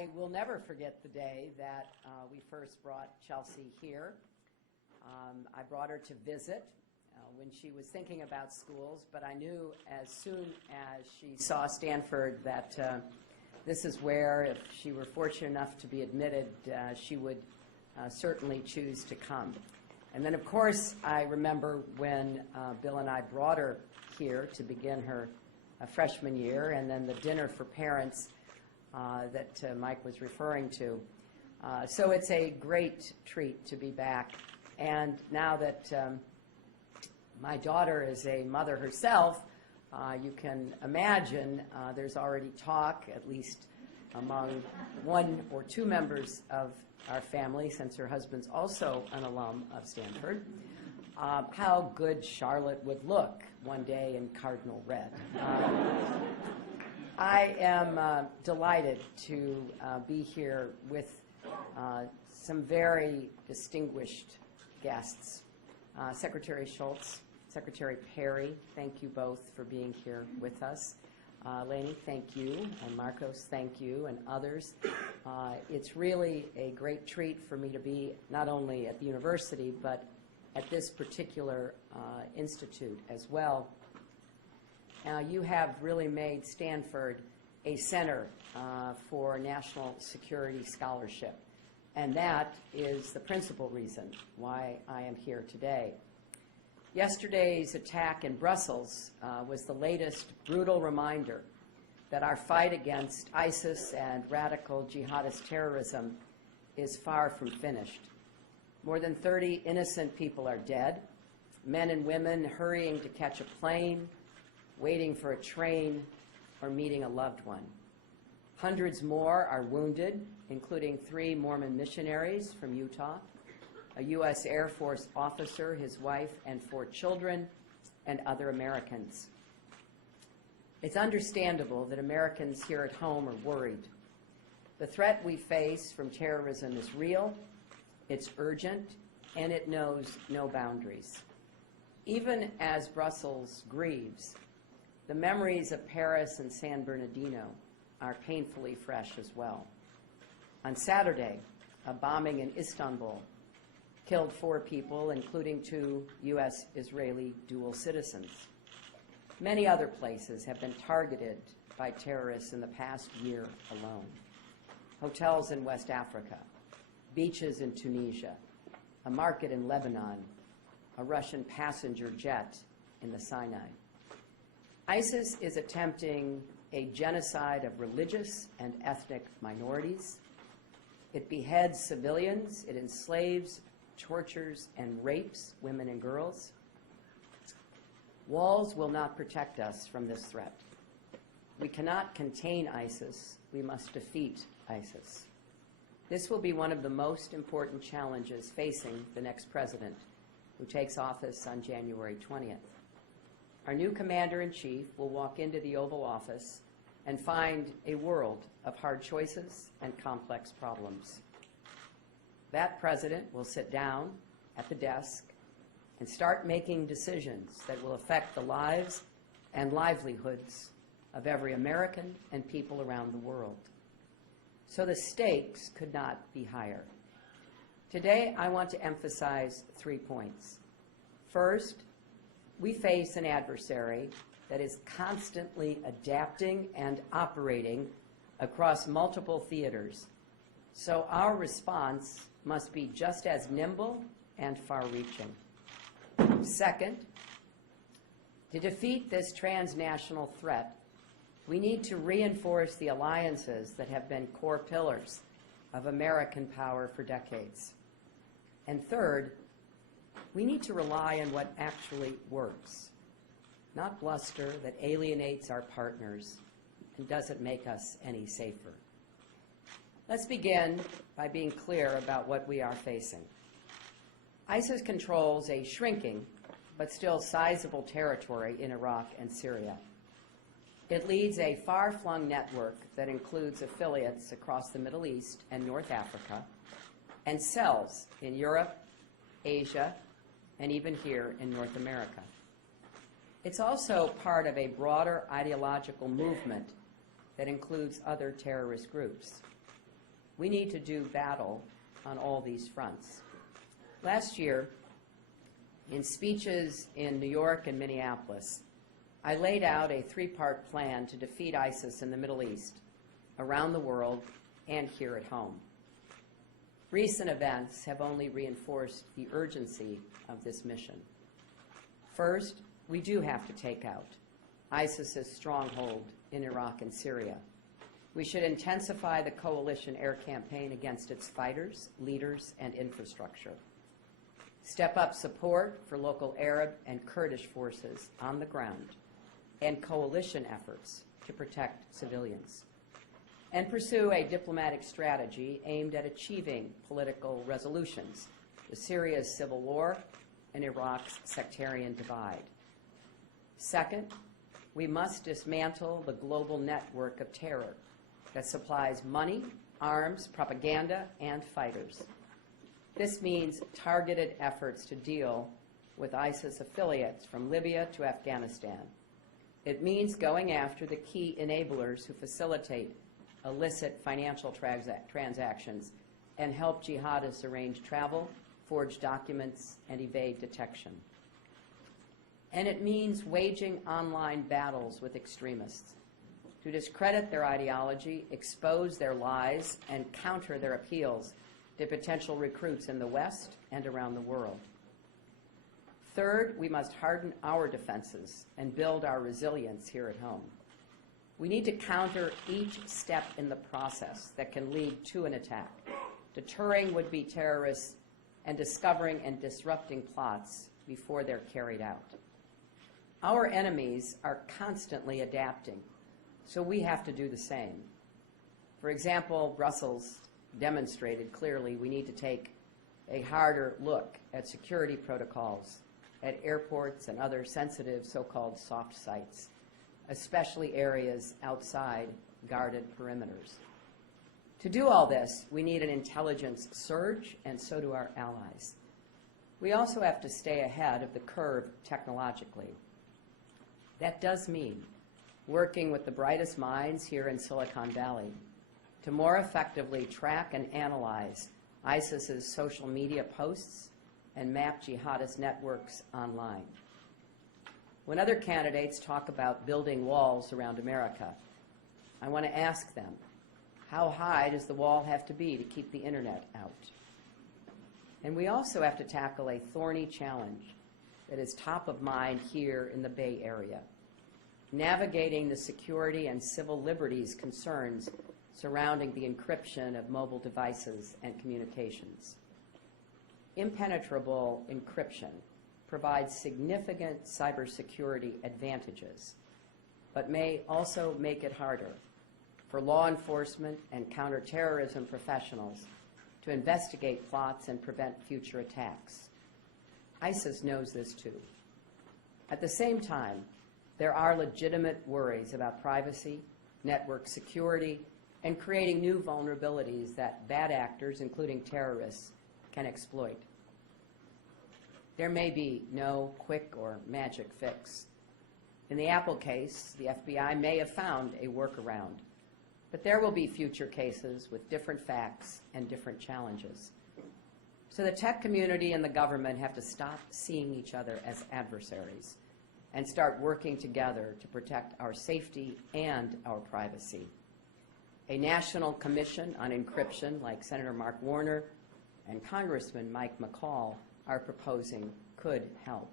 I will never forget the day that we first brought Chelsea here. I brought her to visit when she was thinking about schools, but I knew as soon as she saw Stanford that this is where, if she were fortunate enough to be admitted, she would certainly choose to come. And then, of course, I remember when Bill and I brought her here to begin her freshman year, and then the dinner for parents that Mike was referring to. So it's a great treat to be back. And now that my daughter is a mother herself, you can imagine there's already talk, at least among one or two members of our family, since her husband's also an alum of Stanford, how good Charlotte would look one day in cardinal red. I am delighted to be here with some very distinguished guests. Secretary Schultz, Secretary Perry, thank you both for being here with us. Lainey, thank you, and Marcos, thank you, and others. It's really a great treat for me to be not only at the university, but at this particular institute as well. You have really made Stanford a center for national security scholarship, and that is the principal reason why I am here today. Yesterday's attack in Brussels was the latest brutal reminder that our fight against ISIS and radical jihadist terrorism is far from finished. More than 30 innocent people are dead, men and women hurrying to catch a plane, waiting for a train, or meeting a loved one. Hundreds more are wounded, including 3 Mormon missionaries from Utah, a U.S. Air Force officer, his wife, and 4 children, and other Americans. It's understandable that Americans here at home are worried. The threat we face from terrorism is real, it's urgent, and it knows no boundaries. Even as Brussels grieves, the memories of Paris and San Bernardino are painfully fresh as well. On Saturday, a bombing in Istanbul killed 4 people, including 2 U.S.-Israeli dual citizens. Many other places have been targeted by terrorists in the past year alone. Hotels in West Africa, beaches in Tunisia, a market in Lebanon, a Russian passenger jet in the Sinai. ISIS is attempting a genocide of religious and ethnic minorities. It beheads civilians, it enslaves, tortures, and rapes women and girls. Walls will not protect us from this threat. We cannot contain ISIS, we must defeat ISIS. This will be one of the most important challenges facing the next president, who takes office on January 20th. Our new commander-in-chief will walk into the Oval Office and find a world of hard choices and complex problems. That president will sit down at the desk and start making decisions that will affect the lives and livelihoods of every American and people around the world. So the stakes could not be higher. Today, I want to emphasize 3 points. First, we face an adversary that is constantly adapting and operating across multiple theaters. So our response must be just as nimble and far-reaching. Second, to defeat this transnational threat, we need to reinforce the alliances that have been core pillars of American power for decades. And third, we need to rely on what actually works, not bluster that alienates our partners and doesn't make us any safer. Let's begin by being clear about what we are facing. ISIS controls a shrinking but still sizable territory in Iraq and Syria. It leads a far-flung network that includes affiliates across the Middle East and North Africa, and cells in Europe, Asia, and even here in North America. It's also part of a broader ideological movement that includes other terrorist groups. We need to do battle on all these fronts. Last year, in speeches in New York and Minneapolis, I laid out a three-part plan to defeat ISIS in the Middle East, around the world, and here at home. Recent events have only reinforced the urgency of this mission. First, we do have to take out ISIS's stronghold in Iraq and Syria. We should intensify the coalition air campaign against its fighters, leaders, and infrastructure. Step up support for local Arab and Kurdish forces on the ground and coalition efforts to protect civilians. And pursue a diplomatic strategy aimed at achieving political resolutions to Syria's civil war and Iraq's sectarian divide. Second, we must dismantle the global network of terror that supplies money, arms, propaganda, and fighters. This means targeted efforts to deal with ISIS affiliates from Libya to Afghanistan. It means going after the key enablers who facilitate illicit financial transactions and help jihadists arrange travel, forge documents, and evade detection. And it means waging online battles with extremists to discredit their ideology, expose their lies, and counter their appeals to potential recruits in the West and around the world. Third, we must harden our defenses and build our resilience here at home. We need to counter each step in the process that can lead to an attack, deterring would-be terrorists and discovering and disrupting plots before they're carried out. Our enemies are constantly adapting, so we have to do the same. For example, Brussels demonstrated clearly we need to take a harder look at security protocols at airports and other sensitive so-called soft sites, especially areas outside guarded perimeters. To do all this, we need an intelligence surge, and so do our allies. We also have to stay ahead of the curve technologically. That does mean working with the brightest minds here in Silicon Valley to more effectively track and analyze ISIS's social media posts and map jihadist networks online. When other candidates talk about building walls around America, I want to ask them, how high does the wall have to be to keep the internet out? And we also have to tackle a thorny challenge that is top of mind here in the Bay Area, navigating the security and civil liberties concerns surrounding the encryption of mobile devices and communications. Impenetrable encryption provides significant cybersecurity advantages, but may also make it harder for law enforcement and counterterrorism professionals to investigate plots and prevent future attacks. ISIS knows this too. At the same time, there are legitimate worries about privacy, network security, and creating new vulnerabilities that bad actors, including terrorists, can exploit. There may be no quick or magic fix. In the Apple case, the FBI may have found a workaround, but there will be future cases with different facts and different challenges. So the tech community and the government have to stop seeing each other as adversaries and start working together to protect our safety and our privacy. A national commission on encryption, like Senator Mark Warner and Congressman Mike McCall are proposing, could help.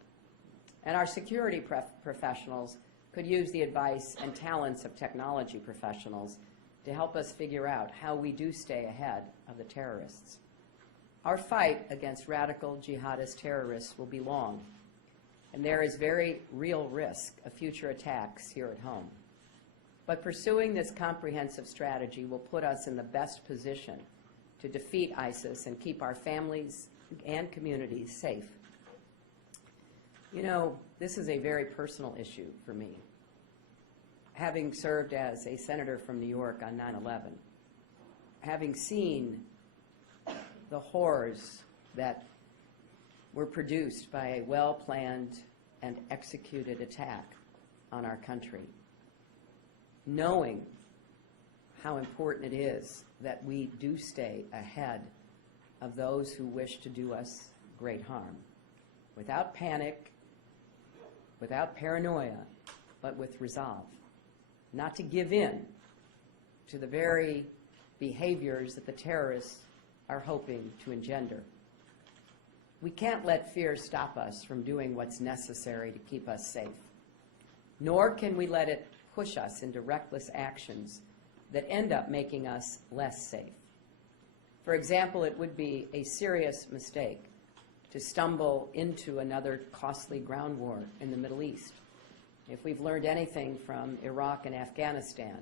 And our security professionals could use the advice and talents of technology professionals to help us figure out how we do stay ahead of the terrorists. Our fight against radical jihadist terrorists will be long, and there is very real risk of future attacks here at home. But pursuing this comprehensive strategy will put us in the best position to defeat ISIS and keep our families and communities safe. You know, this is a very personal issue for me. Having served as a senator from New York on 9/11, having seen the horrors that were produced by a well-planned and executed attack on our country, knowing how important it is that we do stay ahead of those who wish to do us great harm, without panic, without paranoia, but with resolve, not to give in to the very behaviors that the terrorists are hoping to engender. We can't let fear stop us from doing what's necessary to keep us safe, nor can we let it push us into reckless actions that end up making us less safe. For example, it would be a serious mistake to stumble into another costly ground war in the Middle East. If we've learned anything from Iraq and Afghanistan,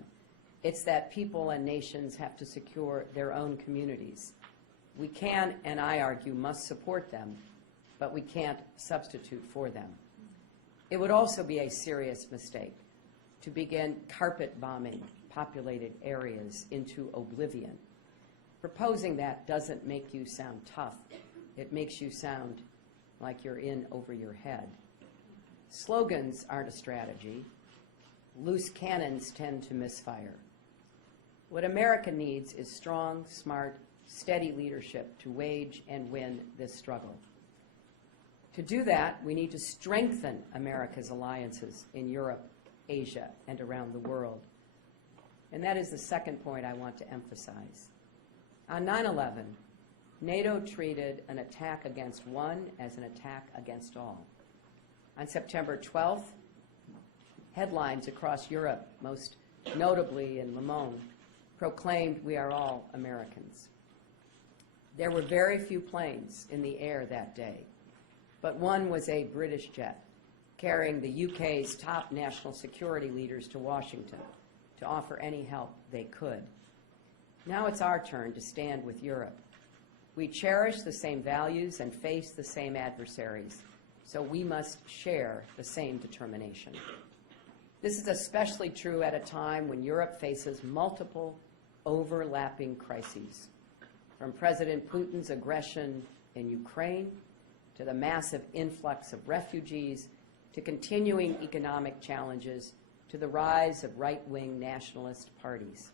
it's that people and nations have to secure their own communities. We can, and I argue, must support them, but we can't substitute for them. It would also be a serious mistake to begin carpet bombing populated areas into oblivion. Proposing that doesn't make you sound tough. It makes you sound like you're in over your head. Slogans aren't a strategy. Loose cannons tend to misfire. What America needs is strong, smart, steady leadership to wage and win this struggle. To do that, we need to strengthen America's alliances in Europe, Asia, and around the world. And that is the second point I want to emphasize. On 9/11, NATO treated an attack against one as an attack against all. On September 12th, headlines across Europe, most notably in Le Monde, proclaimed we are all Americans. There were very few planes in the air that day, but one was a British jet carrying the UK's top national security leaders to Washington to offer any help they could. Now it's our turn to stand with Europe. We cherish the same values and face the same adversaries, so we must share the same determination. This is especially true at a time when Europe faces multiple overlapping crises, from President Putin's aggression in Ukraine to the massive influx of refugees to continuing economic challenges to the rise of right-wing nationalist parties.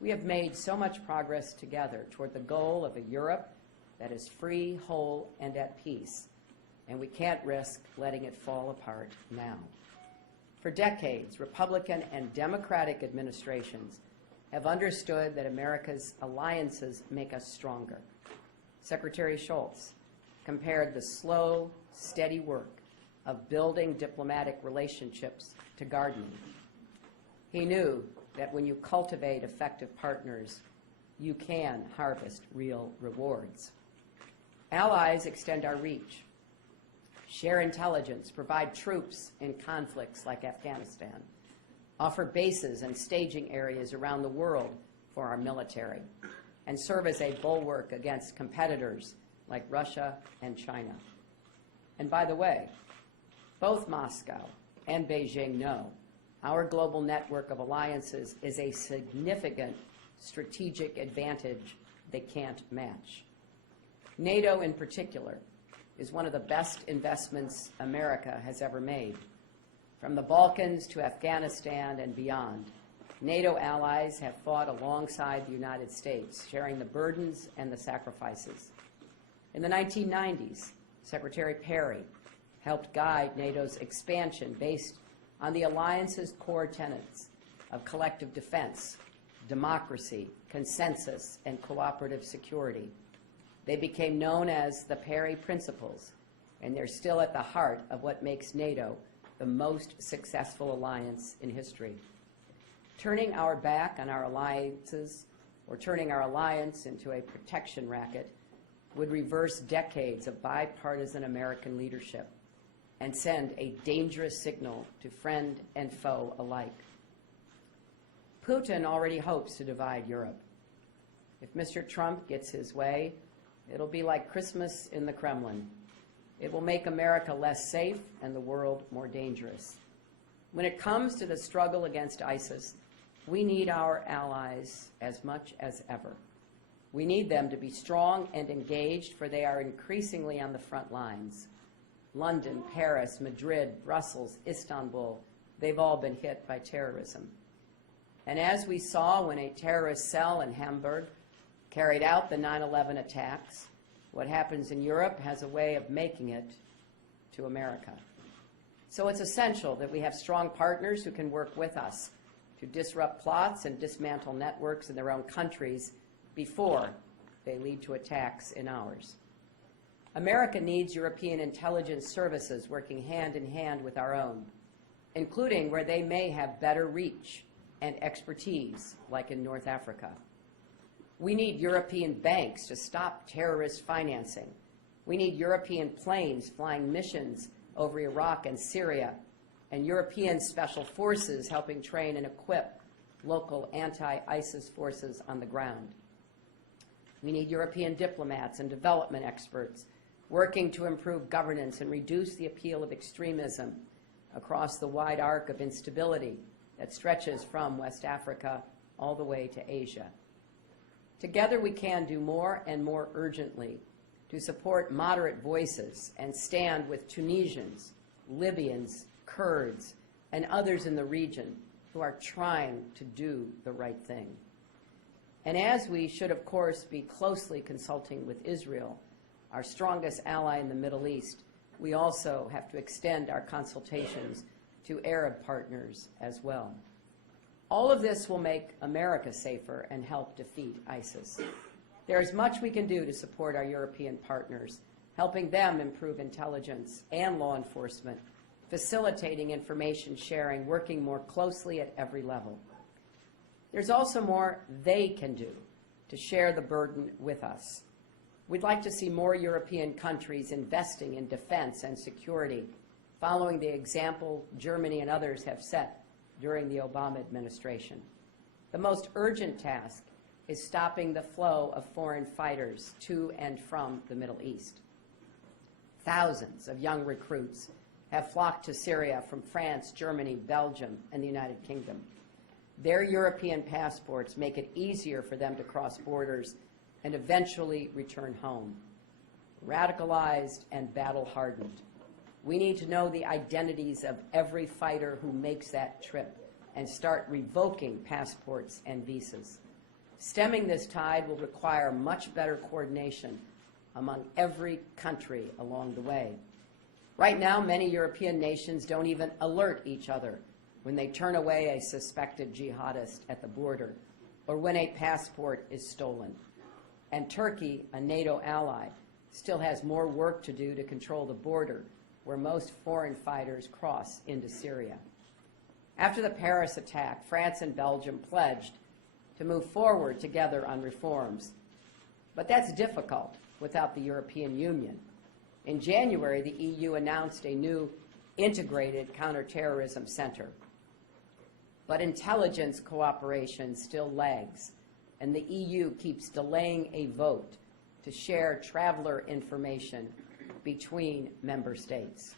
We have made so much progress together toward the goal of a Europe that is free, whole, and at peace, and we can't risk letting it fall apart now. For decades, Republican and Democratic administrations have understood that America's alliances make us stronger. Secretary Shultz compared the slow, steady work of building diplomatic relationships to gardening. He knew that when you cultivate effective partners, you can harvest real rewards. Allies extend our reach, share intelligence, provide troops in conflicts like Afghanistan, offer bases and staging areas around the world for our military, and serve as a bulwark against competitors like Russia and China. And by the way, both Moscow and Beijing know our global network of alliances is a significant strategic advantage they can't match. NATO, in particular, is one of the best investments America has ever made. From the Balkans to Afghanistan and beyond, NATO allies have fought alongside the United States, sharing the burdens and the sacrifices. In the 1990s, Secretary Perry helped guide NATO's expansion based on the alliance's core tenets of collective defense, democracy, consensus, and cooperative security. They became known as the Perry Principles, and they're still at the heart of what makes NATO the most successful alliance in history. Turning our back on our alliances or turning our alliance into a protection racket would reverse decades of bipartisan American leadership and send a dangerous signal to friend and foe alike. Putin already hopes to divide Europe. If Mr. Trump gets his way, it'll be like Christmas in the Kremlin. It will make America less safe and the world more dangerous. When it comes to the struggle against ISIS, we need our allies as much as ever. We need them to be strong and engaged, for they are increasingly on the front lines. London, Paris, Madrid, Brussels, Istanbul, they've all been hit by terrorism. And as we saw when a terrorist cell in Hamburg carried out the 9/11 attacks, what happens in Europe has a way of making it to America. So it's essential that we have strong partners who can work with us to disrupt plots and dismantle networks in their own countries before they lead to attacks in ours. America needs European intelligence services working hand in hand with our own, including where they may have better reach and expertise, like in North Africa. We need European banks to stop terrorist financing. We need European planes flying missions over Iraq and Syria, and European special forces helping train and equip local anti-ISIS forces on the ground. We need European diplomats and development experts working to improve governance and reduce the appeal of extremism across the wide arc of instability that stretches from West Africa all the way to Asia. Together we can do more and more urgently to support moderate voices and stand with Tunisians, Libyans, Kurds, and others in the region who are trying to do the right thing. And as we should, of course, be closely consulting with Israel, our strongest ally in the Middle East, we also have to extend our consultations to Arab partners as well. All of this will make America safer and help defeat ISIS. There is much we can do to support our European partners, helping them improve intelligence and law enforcement, facilitating information sharing, working more closely at every level. There's also more they can do to share the burden with us. We'd like to see more European countries investing in defense and security, following the example Germany and others have set during the Obama administration. The most urgent task is stopping the flow of foreign fighters to and from the Middle East. Thousands of young recruits have flocked to Syria from France, Germany, Belgium, and the United Kingdom. Their European passports make it easier for them to cross borders and eventually return home. Radicalized and battle-hardened, we need to know the identities of every fighter who makes that trip and start revoking passports and visas. Stemming this tide will require much better coordination among every country along the way. Right now, many European nations don't even alert each other when they turn away a suspected jihadist at the border or when a passport is stolen. And Turkey, a NATO ally, still has more work to do to control the border where most foreign fighters cross into Syria. After the Paris attack, France and Belgium pledged to move forward together on reforms. But that's difficult without the European Union. In January, the EU announced a new integrated counterterrorism center. But intelligence cooperation still lags, and the EU keeps delaying a vote to share traveler information between member states.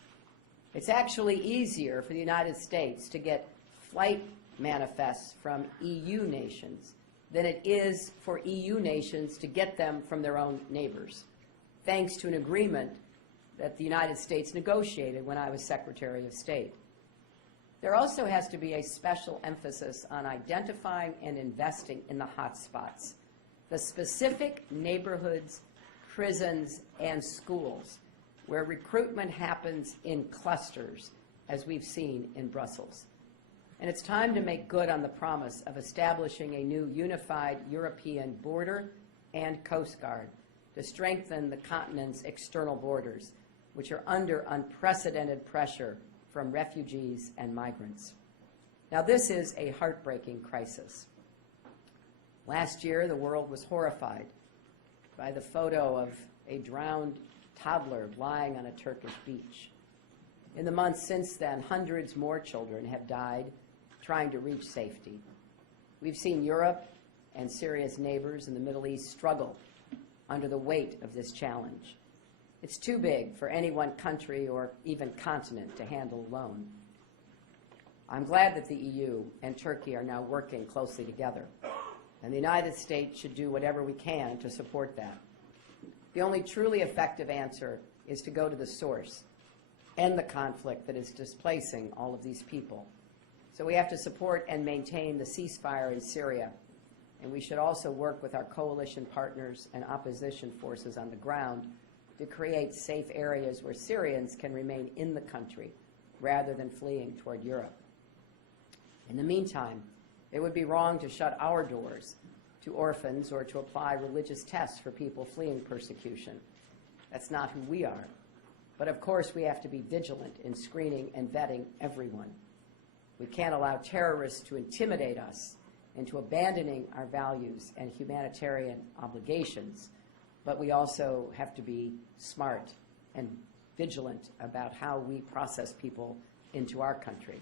It's actually easier for the United States to get flight manifests from EU nations than it is for EU nations to get them from their own neighbors, thanks to an agreement that the United States negotiated when I was Secretary of State. There also has to be a special emphasis on identifying and investing in the hotspots, the specific neighborhoods, prisons, and schools where recruitment happens in clusters, as we've seen in Brussels. And it's time to make good on the promise of establishing a new unified European border and Coast Guard to strengthen the continent's external borders, which are under unprecedented pressure from refugees and migrants. Now, this is a heartbreaking crisis. Last year, the world was horrified by the photo of a drowned toddler lying on a Turkish beach. In the months since then, hundreds more children have died trying to reach safety. We've seen Europe and Syria's neighbors in the Middle East struggle under the weight of this challenge. It's too big for any one country or even continent to handle alone. I'm glad that the EU and Turkey are now working closely together, and the United States should do whatever we can to support that. The only truly effective answer is to go to the source, end the conflict that is displacing all of these people, So we have to support and maintain the ceasefire in Syria. And we should also work with our coalition partners and opposition forces on the ground to create safe areas where Syrians can remain in the country rather than fleeing toward Europe. In the meantime, it would be wrong to shut our doors to orphans or to apply religious tests for people fleeing persecution. That's not who we are. But of course, we have to be vigilant in screening and vetting everyone. We can't allow terrorists to intimidate us into abandoning our values and humanitarian obligations, but we also have to be smart and vigilant about how we process people into our country.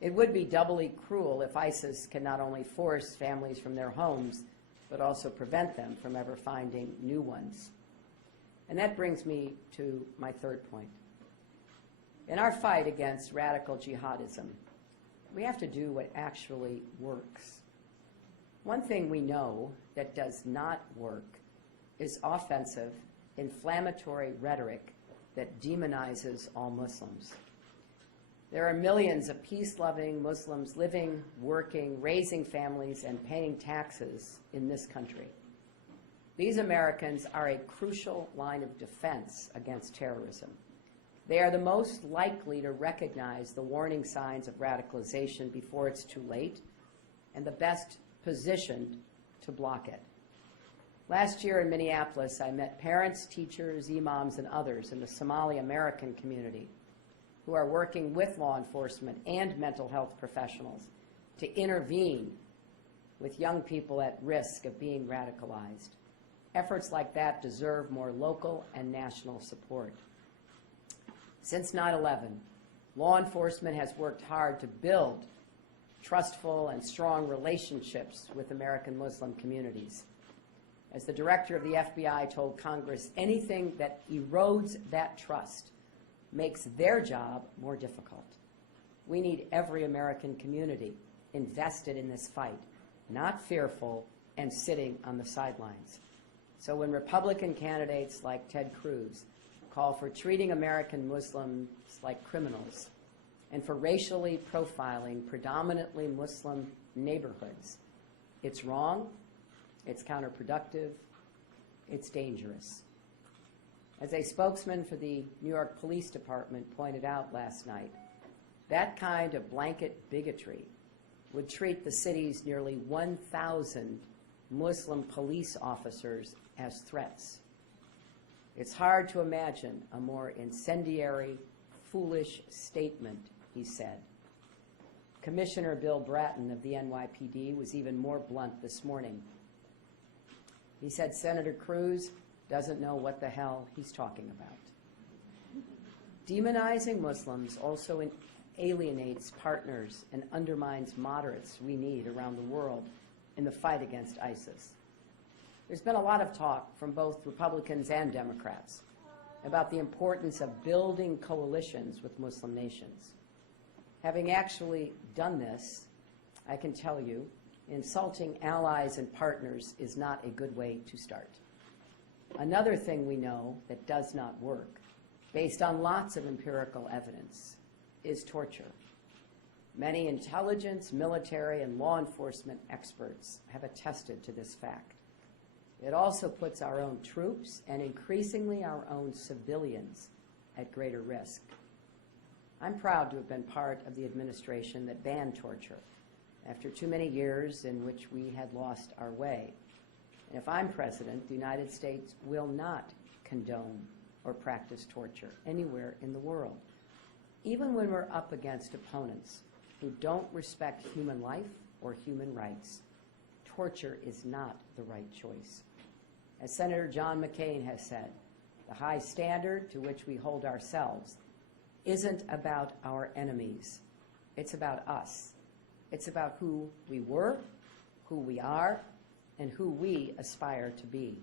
It would be doubly cruel if ISIS can not only force families from their homes, but also prevent them from ever finding new ones. And that brings me to my third point. In our fight against radical jihadism, we have to do what actually works. One thing we know that does not work is offensive, inflammatory rhetoric that demonizes all Muslims. There are millions of peace-loving Muslims living, working, raising families, and paying taxes in this country. These Americans are a crucial line of defense against terrorism. They are the most likely to recognize the warning signs of radicalization before it's too late, and the best positioned to block it. Last year in Minneapolis, I met parents, teachers, imams, and others in the Somali American community who are working with law enforcement and mental health professionals to intervene with young people at risk of being radicalized. Efforts like that deserve more local and national support. Since 9/11, law enforcement has worked hard to build trustful and strong relationships with American Muslim communities. As the director of the FBI told Congress, anything that erodes that trust makes their job more difficult. We need every American community invested in this fight, not fearful and sitting on the sidelines. So when Republican candidates like Ted Cruz call for treating American Muslims like criminals and for racially profiling predominantly Muslim neighborhoods, it's wrong, it's counterproductive, it's dangerous. As a spokesman for the New York Police Department pointed out last night, that kind of blanket bigotry would treat the city's nearly 1,000 Muslim police officers as threats. It's hard to imagine a more incendiary, foolish statement, he said. Commissioner Bill Bratton of the NYPD was even more blunt this morning. He said Senator Cruz doesn't know what the hell he's talking about. Demonizing Muslims also alienates partners and undermines moderates we need around the world in the fight against ISIS. There's been a lot of talk from both Republicans and Democrats about the importance of building coalitions with Muslim nations. Having actually done this, I can tell you, insulting allies and partners is not a good way to start. Another thing we know that does not work, based on lots of empirical evidence, is torture. Many intelligence, military, and law enforcement experts have attested to this fact. It also puts our own troops and increasingly our own civilians at greater risk. I'm proud to have been part of the administration that banned torture after too many years in which we had lost our way. And if I'm president, the United States will not condone or practice torture anywhere in the world, even when we're up against opponents who don't respect human life or human rights. Torture is not the right choice. As Senator John McCain has said, the high standard to which we hold ourselves isn't about our enemies. It's about us. It's about who we were, who we are, and who we aspire to be.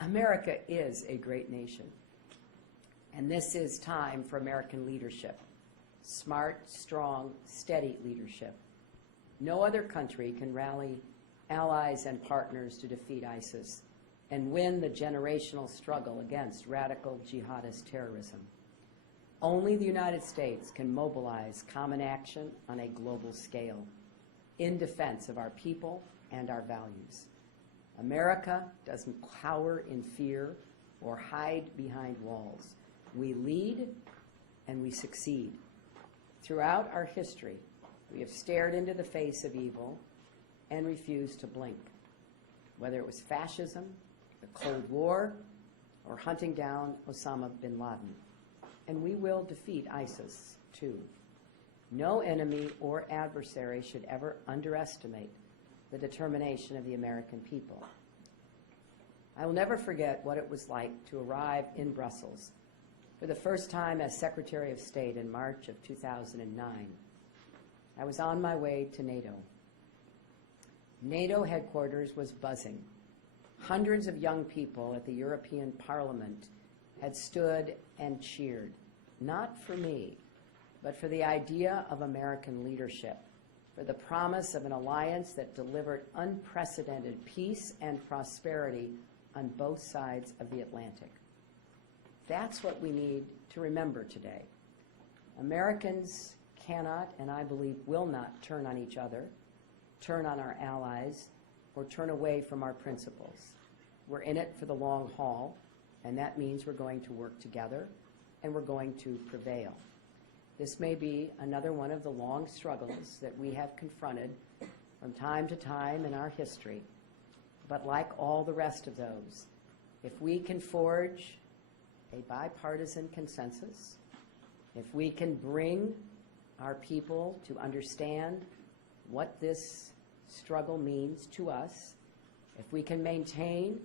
America is a great nation, and this is time for American leadership. Smart, strong, steady leadership. No other country can rally allies and partners to defeat ISIS and win the generational struggle against radical jihadist terrorism. Only the United States can mobilize common action on a global scale in defense of our people and our values. America doesn't cower in fear or hide behind walls. We lead and we succeed. Throughout our history, we have stared into the face of evil and refused to blink, whether it was fascism, the Cold War, or hunting down Osama bin Laden. And we will defeat ISIS, too. No enemy or adversary should ever underestimate the determination of the American people. I will never forget what it was like to arrive in Brussels for the first time as Secretary of State in March of 2009. I was on my way to NATO. NATO headquarters was buzzing. Hundreds of young people at the European Parliament had stood and cheered, not for me, but for the idea of American leadership, for the promise of an alliance that delivered unprecedented peace and prosperity on both sides of the Atlantic. That's what we need to remember today. Americans cannot, and I believe will not, turn on each other, turn on our allies, or turn away from our principles. We're in it for the long haul, and that means we're going to work together, and we're going to prevail. This may be another one of the long struggles that we have confronted from time to time in our history, but like all the rest of those, if we can forge a bipartisan consensus, if we can bring our people to understand what this struggle means to us, if we can maintain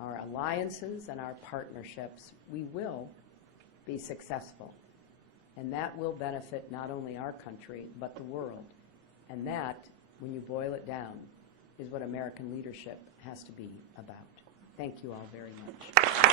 our alliances and our partnerships, we will be successful. And that will benefit not only our country, but the world. And that, when you boil it down, is what American leadership has to be about. Thank you all very much.